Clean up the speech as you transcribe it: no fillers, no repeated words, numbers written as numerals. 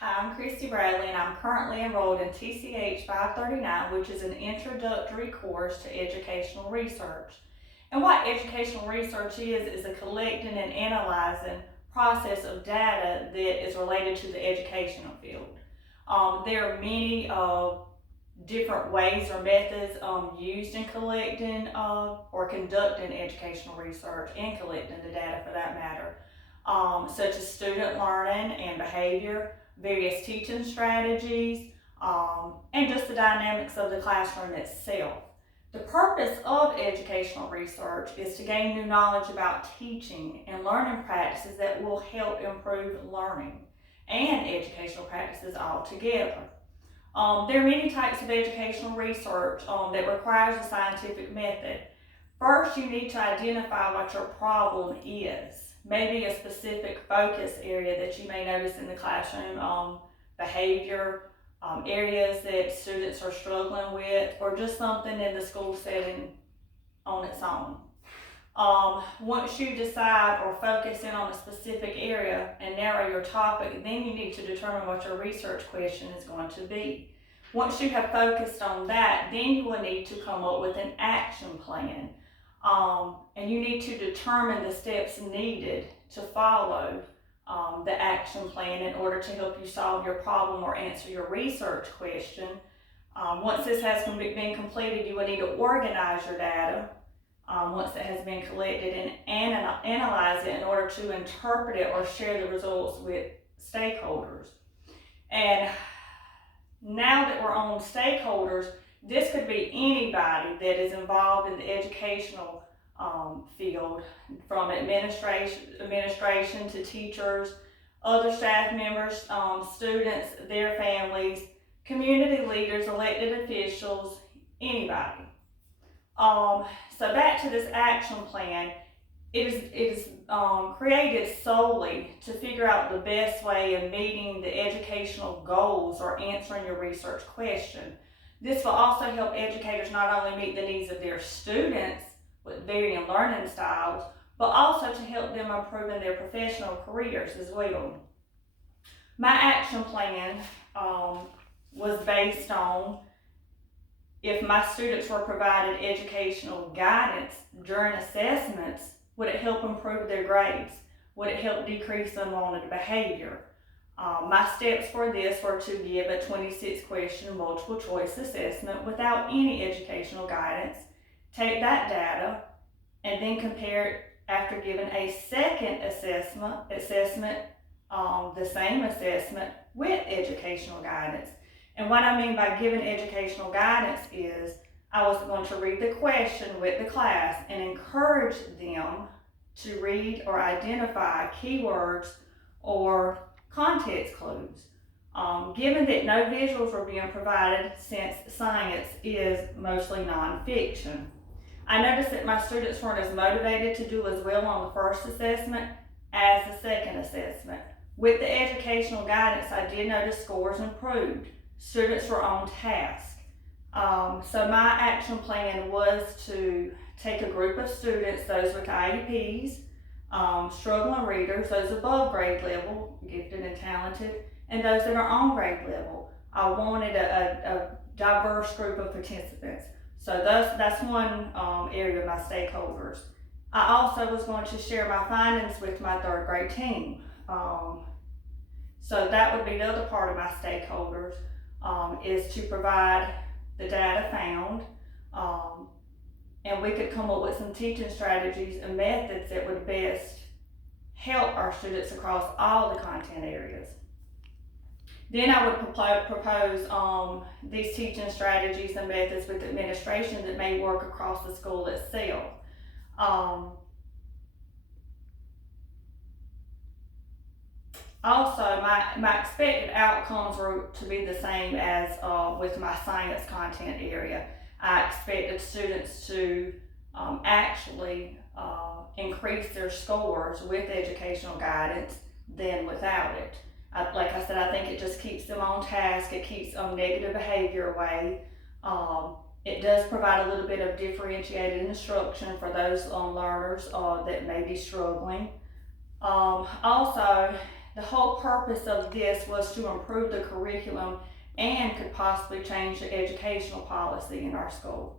Hi, I'm Christy Bradley, and I'm currently enrolled in TCH 539, which is an introductory course to educational research. And what educational research is a collecting and analyzing process of data that is related to the educational field. There are many different ways or methods used in collecting or conducting educational research and collecting the data for that matter, such as student learning and behavior, various teaching strategies, and just the dynamics of the classroom itself. The purpose of educational research is to gain new knowledge about teaching and learning practices that will help improve learning and educational practices altogether. There are many types of educational research that requires a scientific method. First, you need to identify what your problem is. Maybe a specific focus area that you may notice in the classroom, behavior, areas that students are struggling with, or just something in the school setting on its own. Once you decide or focus in on a specific area and narrow your topic, then you need to determine what your research question is going to be. Once you have focused on that, then you will need to come up with an action plan. And you need to determine the steps needed to follow the action plan in order to help you solve your problem or answer your research question. Once this has been completed, you will need to organize your data once it has been collected and analyze it in order to interpret it or share the results with stakeholders. And now that we're on stakeholders, this could be anybody that is involved in the educational field, from administration to teachers, other staff members, students, their families, community leaders, elected officials, anybody. So back to this action plan, it is created solely to figure out the best way of meeting the educational goals or answering your research question. This will also help educators not only meet the needs of their students with varying learning styles, but also to help them improve in their professional careers as well. My action plan was based on if my students were provided educational guidance during assessments, would it help improve their grades? Would it help decrease unwanted behavior? My steps for this were to give a 26-question multiple choice assessment without any educational guidance, take that data, and then compare it after giving a second assessment, the same assessment with educational guidance. And what I mean by giving educational guidance is I was going to read the question with the class and encourage them to read or identify keywords or context clues. Given that no visuals were being provided since science is mostly nonfiction, I noticed that my students weren't as motivated to do as well on the first assessment as the second assessment. With the educational guidance, I did notice scores improved. Students were on task. So my action plan was to take a group of students, those with IEPs, struggling readers, those above grade level, gifted and talented, and those that are on grade level. I wanted a diverse group of participants. So that's one area of my stakeholders. I also was going to share my findings with my third grade team. So that would be the other part of my stakeholders. Is to provide the data found, and we could come up with some teaching strategies and methods that would best help our students across all the content areas. Then I would propose these teaching strategies and methods with administration that may work across the school itself. Also, my expected outcomes were to be the same as with my science content area. I expected students to actually increase their scores with educational guidance than without it. Like I said, I think it just keeps them on task. It keeps negative behavior away. It does provide a little bit of differentiated instruction for those learners that may be struggling. Also, The whole purpose of this was to improve the curriculum and could possibly change the educational policy in our school.